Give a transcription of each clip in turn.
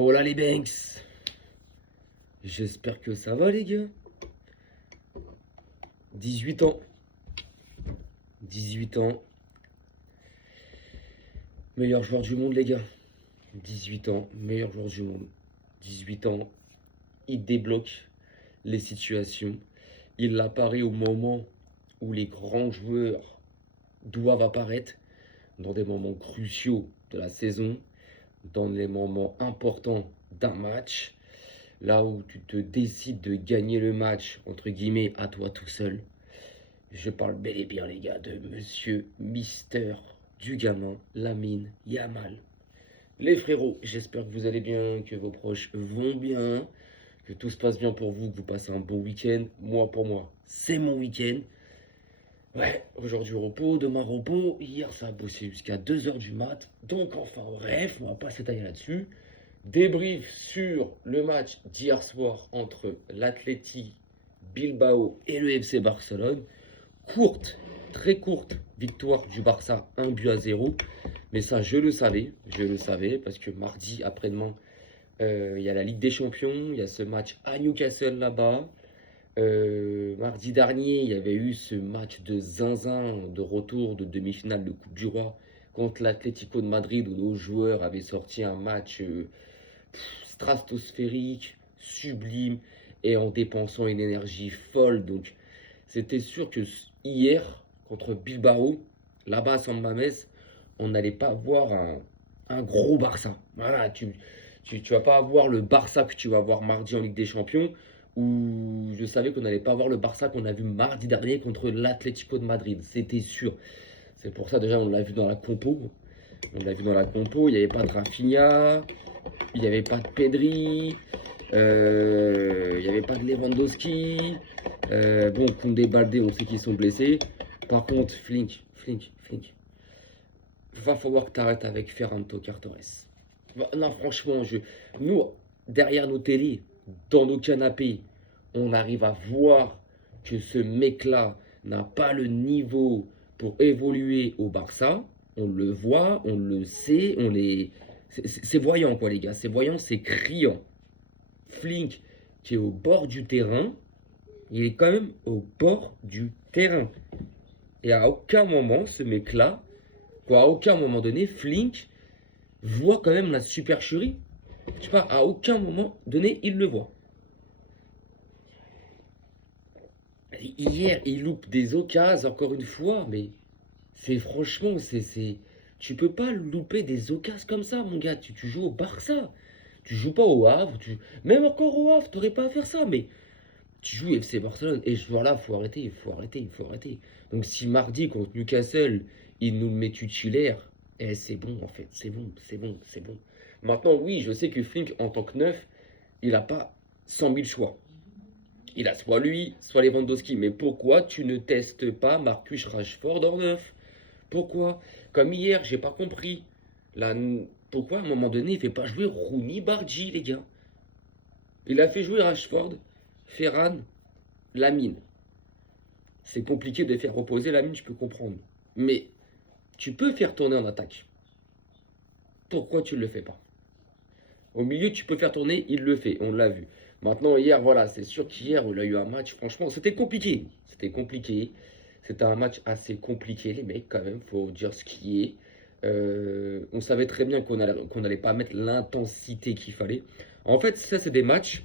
Oh là les Banks! J'espère que ça va les gars. 18 ans. 18 ans. Meilleur joueur du monde les gars. 18 ans, meilleur joueur du monde. 18 ans, il débloque les situations. Il apparaît au moment où les grands joueurs doivent apparaître, dans des moments cruciaux de la saison, dans les moments importants d'un match, là où tu te décides de gagner le match, entre guillemets, à toi tout seul. Je parle bel et bien, les gars, de Monsieur Mister du gamin Lamine Yamal. Les frérots, j'espère que vous allez bien, que vos proches vont bien, que tout se passe bien pour vous, que vous passez un bon week-end. Moi, pour moi, c'est mon week-end. Ouais, aujourd'hui repos, demain repos. Hier, ça a bossé jusqu'à 2 heures du mat. Donc, enfin, bref, on va pas s'étaler là-dessus. Débrief sur le match d'hier soir entre l'Athletic Bilbao et le FC Barcelone. Courte, très courte victoire du Barça, 1-0. Mais ça, je le savais, parce que mardi, après-demain, il y a la Ligue des Champions, il y a ce match à Newcastle là-bas. Mardi dernier, il y avait eu ce match de zinzin de retour de demi-finale de Coupe du Roi contre l'Atlético de Madrid où nos joueurs avaient sorti un match stratosphérique, sublime et en dépensant une énergie folle. Donc, c'était sûr que hier, contre Bilbao, là-bas à San Mamés, on n'allait pas voir un gros Barça. Voilà, tu vas pas avoir le Barça que tu vas voir mardi en Ligue des Champions, où je savais qu'on n'allait pas voir le Barça qu'on a vu mardi dernier contre l'Atlético de Madrid. C'était sûr. C'est pour ça, déjà, on l'a vu dans la compo. On l'a vu dans la compo, il n'y avait pas de Rafinha, il n'y avait pas de Pedri, il n'y avait pas de Lewandowski. Bon, Koundé, Baldé, on sait qu'ils sont blessés. Par contre, Flink. Va falloir que tu arrêtes avec Ferran Torres. Non, franchement, nous, derrière nos télés, dans nos canapés, on arrive à voir que ce mec-là n'a pas le niveau pour évoluer au Barça. On le voit, on le sait, c'est voyant quoi les gars, c'est voyant, c'est criant. Flink qui est au bord du terrain, il est quand même au bord du terrain. Et à aucun moment, ce mec-là, quoi, à aucun moment donné, Flink voit quand même la supercherie. Je sais pas, à aucun moment donné, il le voit. Hier, il loupe des occasions, encore une fois, mais c'est franchement, tu peux pas louper des occasions comme ça, mon gars. Tu joues au Barça. Tu joues pas au Havre. Même encore au Havre, t'aurais pas à faire ça, mais tu joues FC Barcelone. Et ce joueur-là, il faut arrêter. Donc si mardi, contre Newcastle, il nous le met titulaire, c'est bon, en fait. C'est bon. Maintenant, oui, je sais que Flink, en tant que neuf, il n'a pas 100 000 choix. Il a soit lui, soit Lewandowski. Mais pourquoi tu ne testes pas Marcus Rashford en neuf? Pourquoi? Comme hier, j'ai pas compris. Là, pourquoi à un moment donné, il fait pas jouer Rooney Bargy, les gars? Il a fait jouer Rashford, Ferran, Lamine. C'est compliqué de faire reposer Lamine, je peux comprendre. Mais tu peux faire tourner en attaque. Pourquoi tu ne le fais pas? Au milieu, tu peux faire tourner, il le fait, on l'a vu. Maintenant, hier, voilà, c'est sûr qu'hier, il a eu un match, franchement, c'était compliqué. C'était un match assez compliqué, les mecs, quand même, faut dire ce qui est. On savait très bien qu'on n'allait pas mettre l'intensité qu'il fallait. En fait, ça, c'est des matchs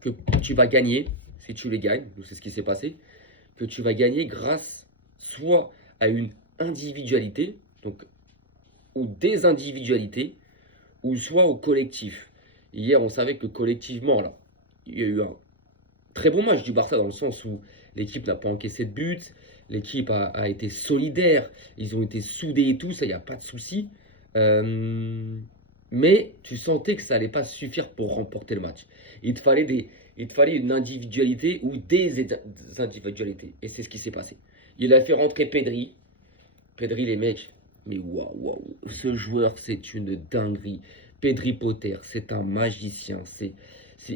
que tu vas gagner, si tu les gagnes, c'est ce qui s'est passé, que tu vas gagner grâce soit à une individualité, donc, ou des individualités, ou soit au collectif. Hier, on savait que collectivement, là, il y a eu un très bon match du Barça dans le sens où l'équipe n'a pas encaissé de but, l'équipe a été solidaire, ils ont été soudés et tout, ça, il n'y a pas de souci. Mais tu sentais que ça n'allait pas suffire pour remporter le match. Il te fallait une individualité ou des individualités. Et c'est ce qui s'est passé. Il a fait rentrer Pedri. Pedri, les mecs, mais waouh, ce joueur, c'est une dinguerie. Pedri Potter, c'est un magicien.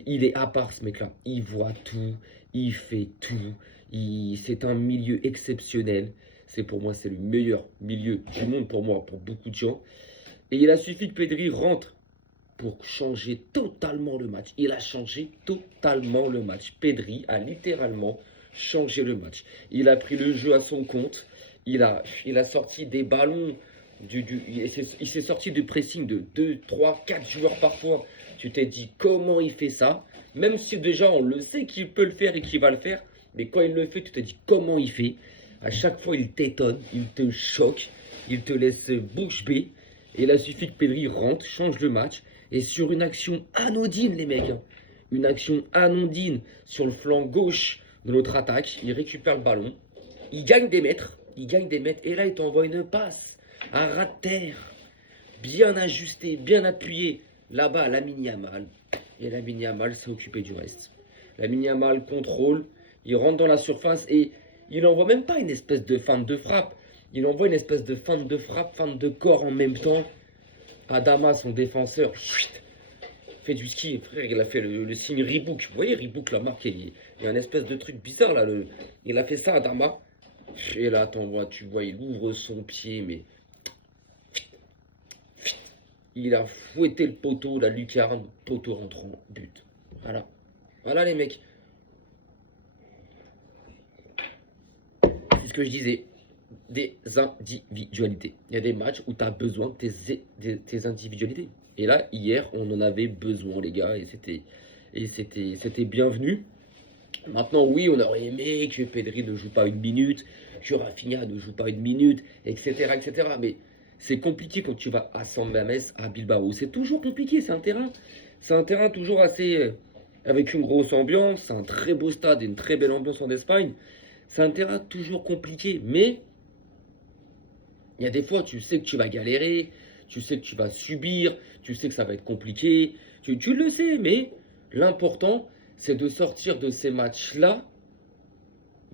Il est à part ce mec-là. Il voit tout, il fait tout. C'est un milieu exceptionnel. Pour moi, c'est le meilleur milieu du monde pour moi, pour beaucoup de gens. Et il a suffi que Pedri rentre pour changer totalement le match. Il a changé totalement le match. Pedri a littéralement changé le match. Il a pris le jeu à son compte. Il a sorti des ballons. Il s'est sorti du pressing de 2, 3, 4 joueurs parfois. Tu t'es dit comment il fait ça. Même si déjà on le sait qu'il peut le faire et qu'il va le faire. Mais quand il le fait, tu te dis comment il fait. À chaque fois, il t'étonne, il te choque, il te laisse bouche bée. Et là, il suffit que Pedri rentre, change le match. Et sur une action anodine, les mecs, hein, une action anodine sur le flanc gauche de notre attaque, il récupère le ballon, il gagne des mètres, et là, il t'envoie une passe, un ras de terre, bien ajusté, bien appuyé. Là-bas, Lamine Yamal. Et Lamine Yamal s'est occupé du reste. Lamine Yamal contrôle, il rentre dans la surface et il envoie même pas une espèce de feinte de frappe. Il envoie une espèce de feinte de frappe, feinte de corps en même temps. Adama, son défenseur, fait du ski. Frère, il a fait le signe Reebok. Vous voyez, Reebok, la marque, il y a un espèce de truc bizarre là. Il a fait ça, Adama. Et là, tu vois, il ouvre son pied, mais il a fouetté le poteau, la lucarne, poteau rentrant, but. Voilà. Voilà les mecs. C'est ce que je disais. Des individualités. Il y a des matchs où tu as besoin de tes individualités. Et là, hier, on en avait besoin, les gars, et c'était bienvenu. Maintenant, oui, on aurait aimé que Pedri ne joue pas une minute, que Rafinha ne joue pas une minute, etc., etc. Mais c'est compliqué quand tu vas à San Mamés, à Bilbao. C'est toujours compliqué, c'est un terrain toujours assez, avec une grosse ambiance, c'est un très beau stade et une très belle ambiance en Espagne. C'est un terrain toujours compliqué, mais il y a des fois, tu sais que tu vas galérer, tu sais que tu vas subir, tu sais que ça va être compliqué, tu le sais, mais l'important, c'est de sortir de ces matchs-là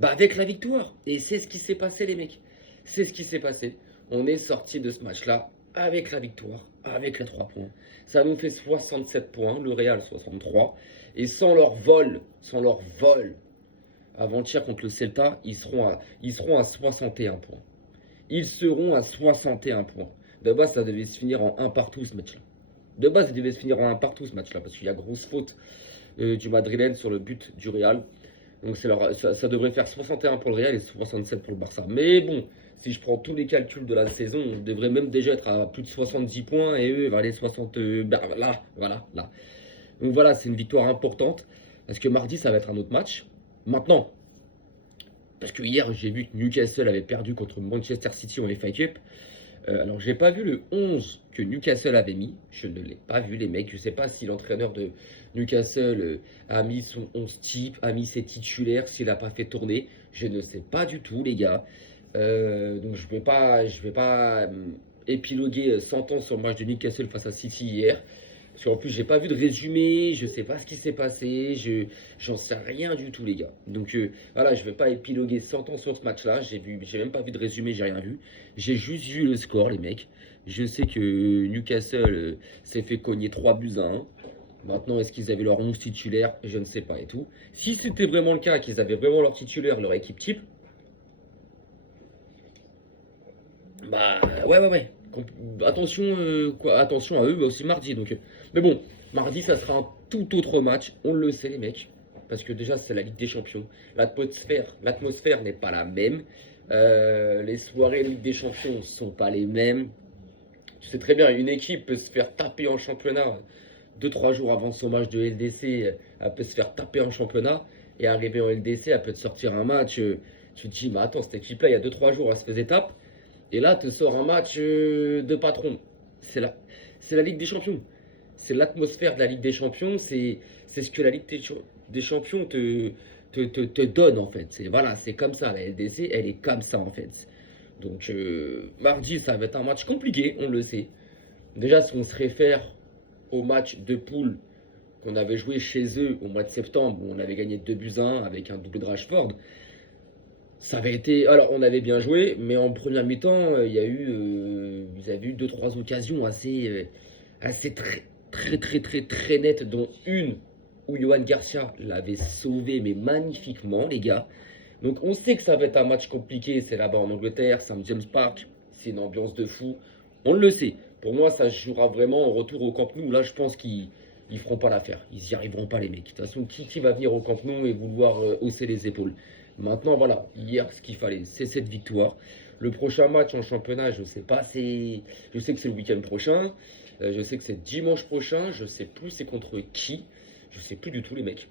avec la victoire. Et c'est ce qui s'est passé, les mecs. C'est ce qui s'est passé. On est sorti de ce match-là avec la victoire, avec les 3 points. Ça nous fait 67 points, le Real 63. Et sans leur vol, avant-hier contre le Celta, ils seront à 61 points. Ils seront à 61 points. De base, ça devait se finir en 1 partout ce match-là. Parce qu'il y a grosse faute du Madrilène sur le but du Real. Donc ça devrait faire 61 pour le Real et 67 pour le Barça. Mais bon, si je prends tous les calculs de la saison, on devrait même déjà être à plus de 70 points et eux, les 60... là. Donc voilà, c'est une victoire importante. Parce que mardi, ça va être un autre match. Maintenant, parce que hier, j'ai vu que Newcastle avait perdu contre Manchester City en FA Cup. Alors, j'ai pas vu le 11 que Newcastle avait mis. Je ne l'ai pas vu, les mecs. Je sais pas si l'entraîneur de Newcastle a mis son 11 type, a mis ses titulaires, s'il n'a pas fait tourner. Je ne sais pas du tout, les gars. Donc, je vais pas épiloguer 100 ans sur le match de Newcastle face à City hier. Parce qu'en plus, j'ai pas vu de résumé, je sais pas ce qui s'est passé, j'en sais rien du tout, les gars. Donc voilà, je vais pas épiloguer 100 ans sur ce match-là. J'ai même pas vu de résumé, j'ai rien vu. J'ai juste vu le score, les mecs. Je sais que Newcastle s'est fait cogner 3-1. Maintenant, est-ce qu'ils avaient leur 11 titulaire? Je ne sais pas et tout. Si c'était vraiment le cas, qu'ils avaient vraiment leur titulaire, leur équipe type, bah ouais. Attention, attention à eux, mais aussi mardi. Donc, mais bon, mardi, ça sera un tout autre match. On le sait, les mecs. Parce que déjà, c'est la Ligue des Champions. L'atmosphère n'est pas la même. Les soirées de Ligue des Champions ne sont pas les mêmes. Tu sais très bien, une équipe peut se faire taper en championnat 2-3 jours avant son match de LDC. Elle peut se faire taper en championnat. Et arriver en LDC, elle peut te sortir un match. Tu te dis, mais attends, cette équipe-là, il y a 2-3 jours, elle se faisait tape. Et là, te sort un match de patron. C'est la Ligue des Champions. C'est l'atmosphère de la Ligue des Champions. C'est ce que la Ligue des Champions te donne, en fait. C'est comme ça. La LDC, elle est comme ça, en fait. Donc, mardi, ça va être un match compliqué, on le sait. Déjà, si on se réfère au match de poule qu'on avait joué chez eux au mois de septembre, où on avait gagné 2-1 avec un doublé de Rashford. Ça avait été. Alors, on avait bien joué, mais en première mi-temps, il y a eu. Ils avaient eu 2-3 occasions assez très nettes, dont une où Johan Garcia l'avait sauvé, mais magnifiquement, les gars. Donc, on sait que ça va être un match compliqué. C'est là-bas en Angleterre, St. James Park. C'est une ambiance de fou. On le sait. Pour moi, ça se jouera vraiment au retour au Camp Nou. Là, je pense qu'ils ne feront pas l'affaire. Ils n'y arriveront pas, les mecs. De toute façon, qui va venir au Camp Nou et vouloir hausser les épaules? Maintenant, voilà, hier, ce qu'il fallait, c'est cette victoire. Le prochain match en championnat, je sais pas, je sais que c'est le week-end prochain. Je sais que c'est dimanche prochain. Je sais plus c'est contre qui. Je sais plus du tout, les mecs.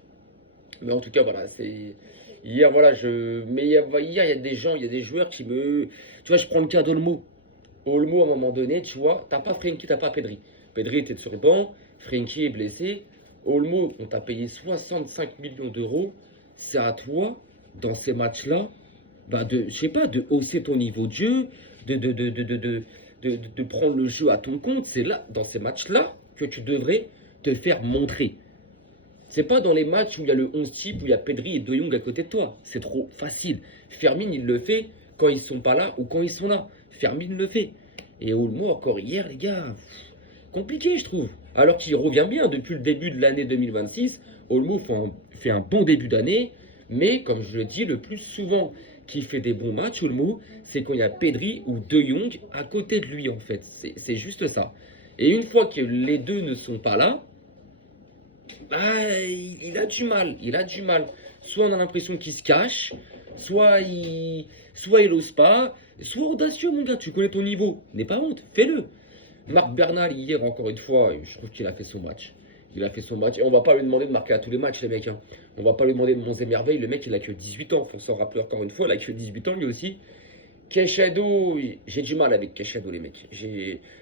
Mais en tout cas, voilà, c'est. Hier, voilà, Mais hier, il y a des gens, il y a des joueurs qui me. Tu vois, je prends le cas d'Olmo. Olmo, à un moment donné, tu vois, t'as pas Frenkie, t'as pas Pedri. Pedri était sur le banc, Frenkie est blessé. Olmo, on t'a payé 65 millions d'euros. C'est à toi, dans ces matchs-là, bah je sais pas, de hausser ton niveau de jeu, de prendre le jeu à ton compte. C'est là, dans ces matchs-là, que tu devrais te faire montrer. C'est pas dans les matchs où il y a le 11 type, où il y a Pedri et De Jong à côté de toi. C'est trop facile. Fermin, il le fait quand ils sont pas là ou quand ils sont là. Fermin le fait. Et Olmo, encore hier, les gars, compliqué, je trouve. Alors qu'il revient bien depuis le début de l'année 2026. Olmo fait un bon début d'année. Mais, comme je le dis, le plus souvent qu'il fait des bons matchs, Olmo, c'est quand il y a Pedri ou De Jong à côté de lui, en fait. C'est juste ça. Et une fois que les deux ne sont pas là, bah, il a du mal, il a du mal. Soit on a l'impression qu'il se cache, soit il ose pas, soit audacieux, mon gars, tu connais ton niveau. N'aie pas honte, fais-le. Marc Bernal, hier, encore une fois, je trouve qu'il a fait son match. Il a fait son match. Et on va pas lui demander de marquer à tous les matchs, les mecs. Hein. On va pas lui demander de monter merveille. Le mec, il a que 18 ans. Faut s'en rappeler encore une fois. Il a que 18 ans, lui aussi. Keshedo, j'ai du mal avec Keshedo, les mecs.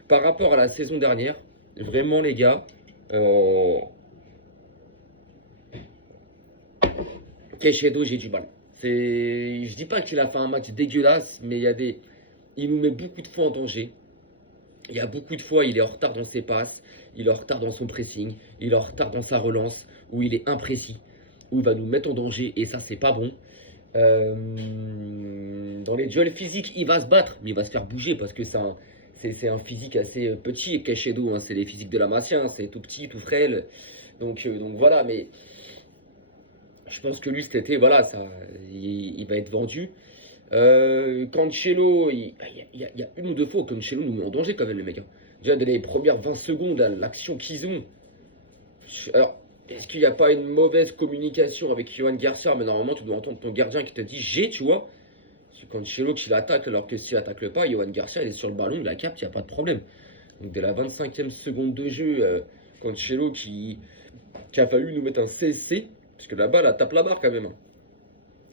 Par rapport à la saison dernière, vraiment, les gars, Keshedo, j'ai du mal. Je dis pas qu'il a fait un match dégueulasse, mais il nous met beaucoup de fois en danger. Il y a beaucoup de fois, il est en retard dans ses passes, il est en retard dans son pressing, il est en retard dans sa relance, où il est imprécis, où il va nous mettre en danger, et ça, c'est pas bon. Dans les duels physiques, il va se battre, mais il va se faire bouger parce que c'est un physique assez petit, Keshedo, hein, c'est les physiques de la Massien, c'est tout petit, tout frêle. Donc voilà, mais je pense que lui, cet été, voilà, il va être vendu. Cancelo, il y a une ou deux fois où Cancelo nous met en danger quand même, les mecs. Hein. Déjà, dès les premières 20 secondes, l'action qu'ils ont. Alors, est-ce qu'il n'y a pas une mauvaise communication avec Yohan Garcia? Mais normalement, tu dois entendre ton gardien qui te dit j'ai, tu vois. C'est Cancelo qui l'attaque, alors que s'il attaque pas, Yohan Garcia, il est sur le ballon, il la capte, il n'y a pas de problème. Donc, dès la 25e seconde de jeu, Cancelo qui a fallu nous mettre un CC. Parce que la balle, elle tape la barre quand même. Hein.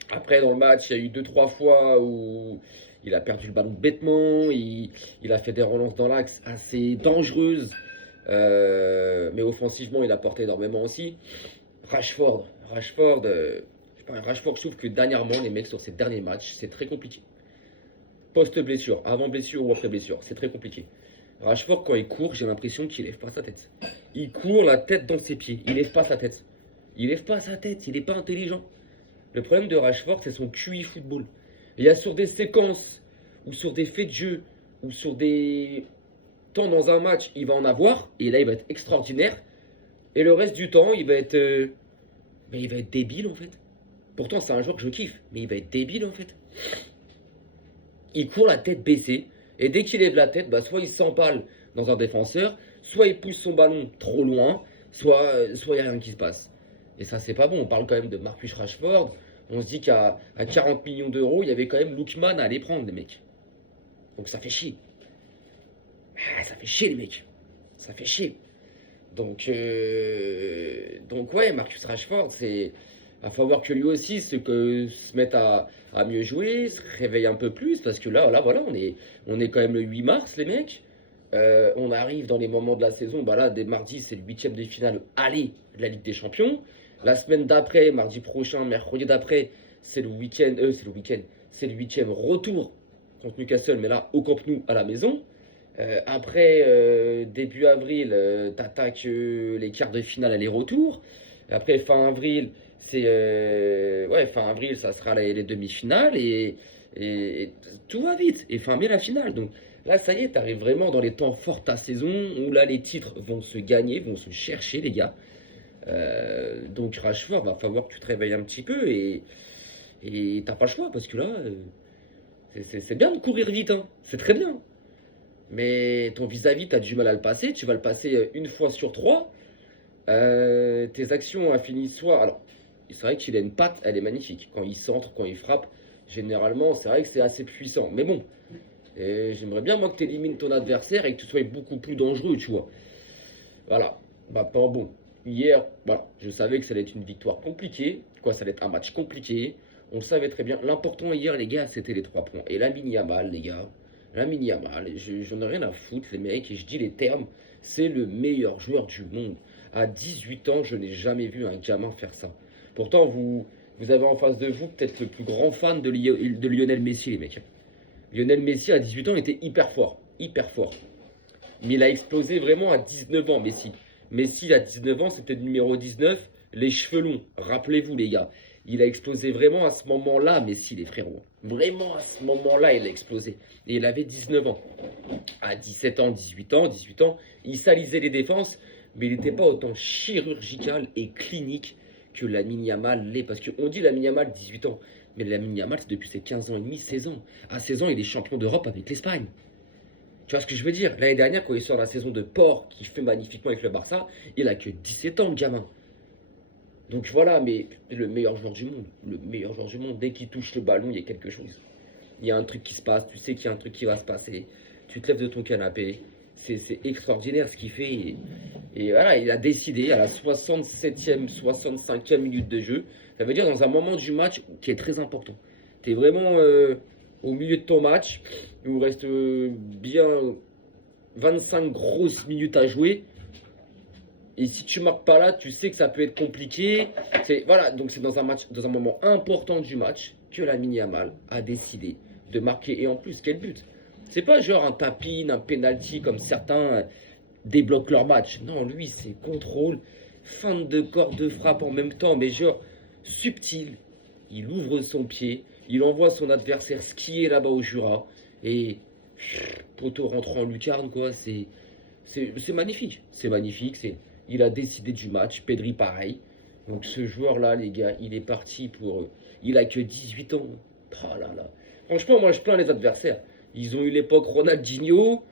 Après, dans le match, il y a eu 2-3 fois où il a perdu le ballon bêtement. Il a fait des relances dans l'axe assez dangereuses. Mais offensivement, il a porté énormément aussi. Rashford, je trouve que dernièrement, les mecs, sur ces derniers matchs, c'est très compliqué. Post-blessure, avant blessure ou après blessure, c'est très compliqué. Rashford, quand il court, j'ai l'impression qu'il lève pas sa tête. Il court la tête dans ses pieds. Il lève pas sa tête. Il lève pas sa tête, il n'est pas intelligent. Le problème de Rashford, c'est son QI football. Il y a sur des séquences, ou sur des faits de jeu, ou sur des temps dans un match, il va en avoir, et là il va être extraordinaire. Et le reste du temps, mais il va être débile en fait. Pourtant c'est un joueur que je kiffe, mais il va être débile en fait. Il court la tête baissée, et dès qu'il lève la tête, bah, soit il s'empale dans un défenseur, soit il pousse son ballon trop loin, soit il n'y a rien qui se passe. Et ça, c'est pas bon. On parle quand même de Marcus Rashford. On se dit qu'à 40 millions d'euros, il y avait quand même Lookman à aller prendre, les mecs. Donc ça fait chier. Ah, ça fait chier, les mecs. Ça fait chier. Donc ouais, Marcus Rashford, il va falloir que lui aussi se mette à mieux jouer, se réveille un peu plus, parce que là voilà, on est quand même le 8 mars, les mecs. On arrive dans les moments de la saison, bah là, dès mardi, c'est le huitième de finale aller de la Ligue des Champions. La semaine d'après, mardi prochain, mercredi d'après, c'est le week-end, c'est le huitième retour contre Newcastle, mais là, au Camp Nou, à la maison. Après, début avril, t'attaques les quarts de finale aller-retour. Après, fin avril, fin avril, ça sera les demi-finales et tout va vite. Et fin mai, la finale. Donc là, ça y est, t'arrives vraiment dans les temps forts de ta saison où là, les titres vont se gagner, vont se chercher, les gars. Donc Rashford, va falloir que tu te réveilles un petit peu et t'as pas le choix parce que là, c'est bien de courir vite, hein. C'est très bien. Mais ton vis-à-vis, tu as du mal à le passer. Tu vas le passer une fois sur trois. Tes actions infinies soit. Alors, c'est vrai qu'il a une patte, elle est magnifique. Quand il centre, quand il frappe, généralement, c'est vrai que c'est assez puissant. Mais bon, j'aimerais bien, moi, que tu élimines ton adversaire et que tu sois beaucoup plus dangereux, tu vois. Voilà. Bah, pas bon. Hier, voilà, je savais que ça allait être une victoire compliquée. Quoi, ça allait être un match compliqué. On le savait très bien. L'important hier, les gars, c'était les 3 points. Et Lamine Yamal, les gars, Lamine Yamal, j'en ai rien à foutre, les mecs, et je dis les termes, c'est le meilleur joueur du monde. À 18 ans, je n'ai jamais vu un gamin faire ça. Pourtant, vous avez en face de vous peut-être le plus grand fan de Lionel Messi, les mecs. Lionel Messi, à 18 ans, était hyper fort. Hyper fort. Mais il a explosé vraiment à 19 ans, Messi. Messi, à 19 ans, c'était le numéro 19, les cheveux longs. Rappelez-vous, les gars. Il a explosé vraiment à ce moment-là, Messi, les frérots. Vraiment à ce moment-là, il a explosé. Et il avait 19 ans. À 17 ans, 18 ans, il salisait les défenses, mais il n'était pas autant chirurgical et clinique que Lamine Yamal l'est. Parce qu'on dit Lamine Yamal, 18 ans. Mais Lamine Yamal, c'est depuis ses 15 ans et demi, 16 ans. À 16 ans, il est champion d'Europe avec l'Espagne. Tu vois ce que je veux dire? L'année dernière, quand il sort la saison de Port, qui fait magnifiquement avec le Barça, il a que 17 ans, le gamin. Donc voilà, mais le meilleur joueur du monde. Le meilleur joueur du monde. Dès qu'il touche le ballon, il y a quelque chose. Il y a un truc qui se passe, tu sais qu'il y a un truc qui va se passer. Tu te lèves de ton canapé. C'est extraordinaire ce qu'il fait. Et voilà, il a décidé à la 67e, 65e minute de jeu. Ça veut dire dans un moment du match qui est très important. Tu es vraiment au milieu de ton match. Il vous reste bien 25 grosses minutes à jouer. Et si tu marques pas là, tu sais que ça peut être compliqué. Voilà, donc c'est dans un match, dans un moment important du match que Lamine Yamal a décidé de marquer. Et en plus, quel but! C'est pas genre un tapin, un penalty comme certains débloquent leur match. Non, lui, c'est contrôle, feinte de corps de frappe en même temps, mais genre subtil. Il ouvre son pied, il envoie son adversaire skier là-bas au Jura. Et poteau rentre en lucarne, quoi. C'est magnifique. C'est magnifique. Il a décidé du match. Pedri, pareil. Donc ce joueur-là, les gars, il est parti pour. Il a que 18 ans. Oh là là. Franchement, moi, je plains les adversaires. Ils ont eu l'époque Ronaldinho.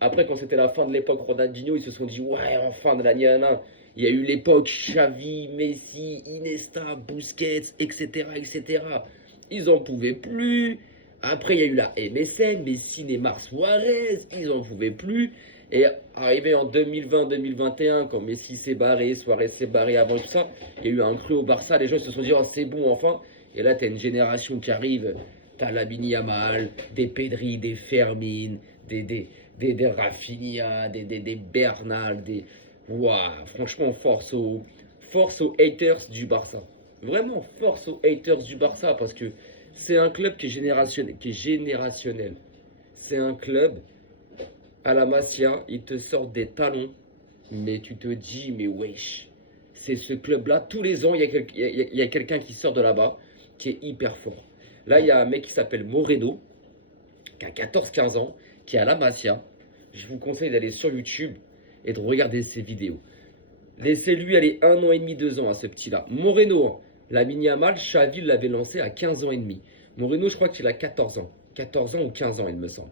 Après, quand c'était la fin de l'époque Ronaldinho, ils se sont dit, ouais, enfin de la niana. Il y a eu l'époque Xavi, Messi, Iniesta, Busquets, etc., etc. Ils en pouvaient plus. Après, il y a eu la MSN, Messi, Neymar, Suarez. Ils en pouvaient plus. Et arrivé en 2020-2021, quand Messi s'est barré, Suarez s'est barré avant tout ça, il y a eu un creux au Barça. Les gens se sont dit, oh, c'est bon, enfin. Et là, tu as une génération qui arrive. Tu as Lamine Yamal, des Pedri, des Fermin, des Rafinha, des Bernal, des. Waouh, franchement, force aux haters du Barça. Vraiment, force aux haters du Barça parce que c'est un club qui est générationnel. C'est un club à la Masia, ils te sortent des talons, mais tu te dis, mais wesh, c'est ce club-là. Tous les ans, il y a quelqu'un qui sort de là-bas qui est hyper fort. Là, il y a un mec qui s'appelle Moredo, qui a 14-15 ans, qui est à la Masia. Je vous conseille d'aller sur YouTube et de regarder ses vidéos. Laissez-lui aller 1 an et demi, 2 ans à ce petit-là. Moreno, hein, Lamine Yamal, Xavi l'avait lancé à 15 ans et demi. Moreno, je crois qu'il a 14 ans. 14 ans ou 15 ans, il me semble.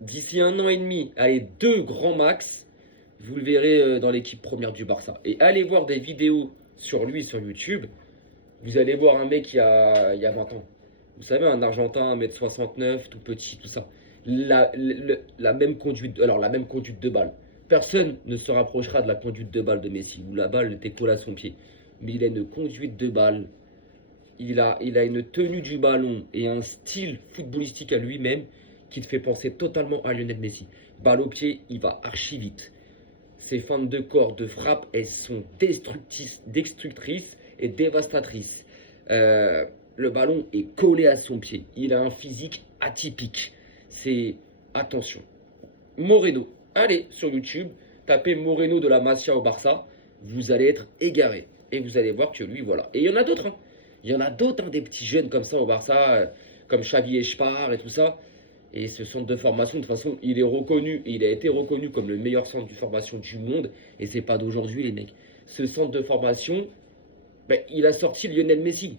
D'ici 1 an et demi, allez, 2 grands max, vous le verrez dans l'équipe première du Barça. Et allez voir des vidéos sur lui sur YouTube. Vous allez voir un mec il y a 20 ans. Vous savez, un Argentin, 1m69, tout petit, tout ça. La même conduite, alors la même conduite de balle. Personne ne se rapprochera de la conduite de balle de Messi, où la balle était collée à son pied. Mais il a une conduite de balle. Il a une tenue du ballon et un style footballistique à lui-même qui te fait penser totalement à Lionel Messi. Balle au pied, il va archi vite. Ses feintes de corps, de frappe, elles sont destructrices et dévastatrices. Le ballon est collé à son pied. Il a un physique atypique. C'est... Attention. Moreno. Allez sur YouTube, tapez Moreno de la Masia au Barça. Vous allez être égaré. Et vous allez voir que lui, voilà. Et il y en a d'autres. Hein. Il y en a d'autres, hein, des petits jeunes comme ça au Barça, comme Xavi Espar et tout ça. Et ce centre de formation, de toute façon, il est reconnu, il a été reconnu comme le meilleur centre de formation du monde. Et c'est pas d'aujourd'hui, les mecs. Ce centre de formation, ben, il a sorti Lionel Messi.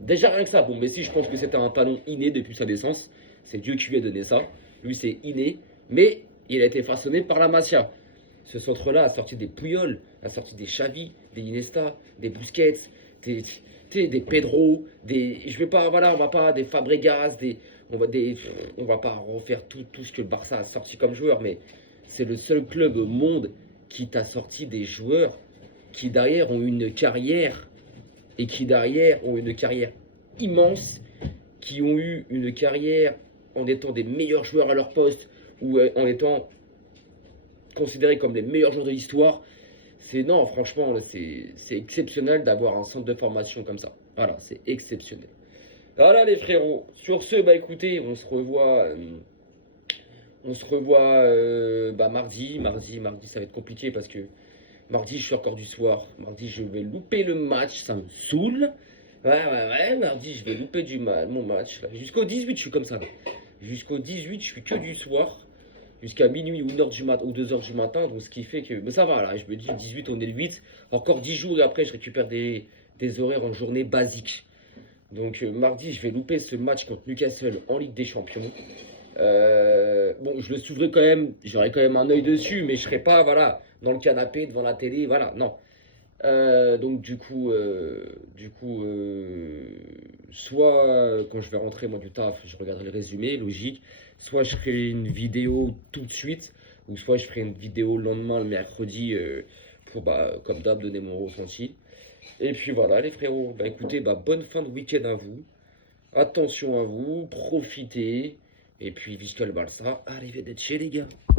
Déjà rien que ça, bon, Messi, je pense que c'était un talent inné depuis sa naissance. C'est Dieu qui lui a donné ça. Lui, c'est inné. Mais il a été façonné par la Masia. Ce centre-là a sorti des Puyol, a sorti des Xavi, des Iniesta, des Busquets, des Pedro, je vais pas, voilà, on va pas, des Fabregas, on va pas refaire tout ce que le Barça a sorti comme joueur, mais c'est le seul club au monde qui t'a sorti des joueurs qui derrière ont une carrière et qui derrière ont une carrière immense, qui ont eu une carrière en étant des meilleurs joueurs à leur poste ou en étant considérés comme les meilleurs joueurs de l'histoire. Non, franchement, c'est exceptionnel d'avoir un centre de formation comme ça. Voilà, c'est exceptionnel. Voilà les frérots. Sur ce, bah écoutez, on se revoit mardi. Mardi, ça va être compliqué parce que mardi, je suis encore du soir. Mardi, je vais louper le match, ça me saoule. Ouais. Mardi, je vais louper mon match. Jusqu'au 18, je suis comme ça. Jusqu'au 18, je suis que du soir. Jusqu'à minuit ou 1h du matin ou 2h du matin. Donc, ce qui fait que. Mais ça va, là. Je me dis, le 18, on est le 8. Encore 10 jours et après, je récupère des horaires en journée basique. Donc, mardi, je vais louper ce match contre Newcastle en Ligue des Champions. Bon, je le suivrai quand même. J'aurai quand même un œil dessus, mais je serai pas, voilà, dans le canapé, devant la télé. Voilà, non. Donc soit quand je vais rentrer moi du taf, je regarderai le résumé, logique. Soit je ferai une vidéo tout de suite, ou soit je ferai une vidéo le lendemain, le mercredi, pour comme d'hab donner mon ressenti. Et puis voilà les frérots, écoutez, bonne fin de week-end à vous. Attention à vous, profitez. Et puis Visca le Barça, arrivederci les gars.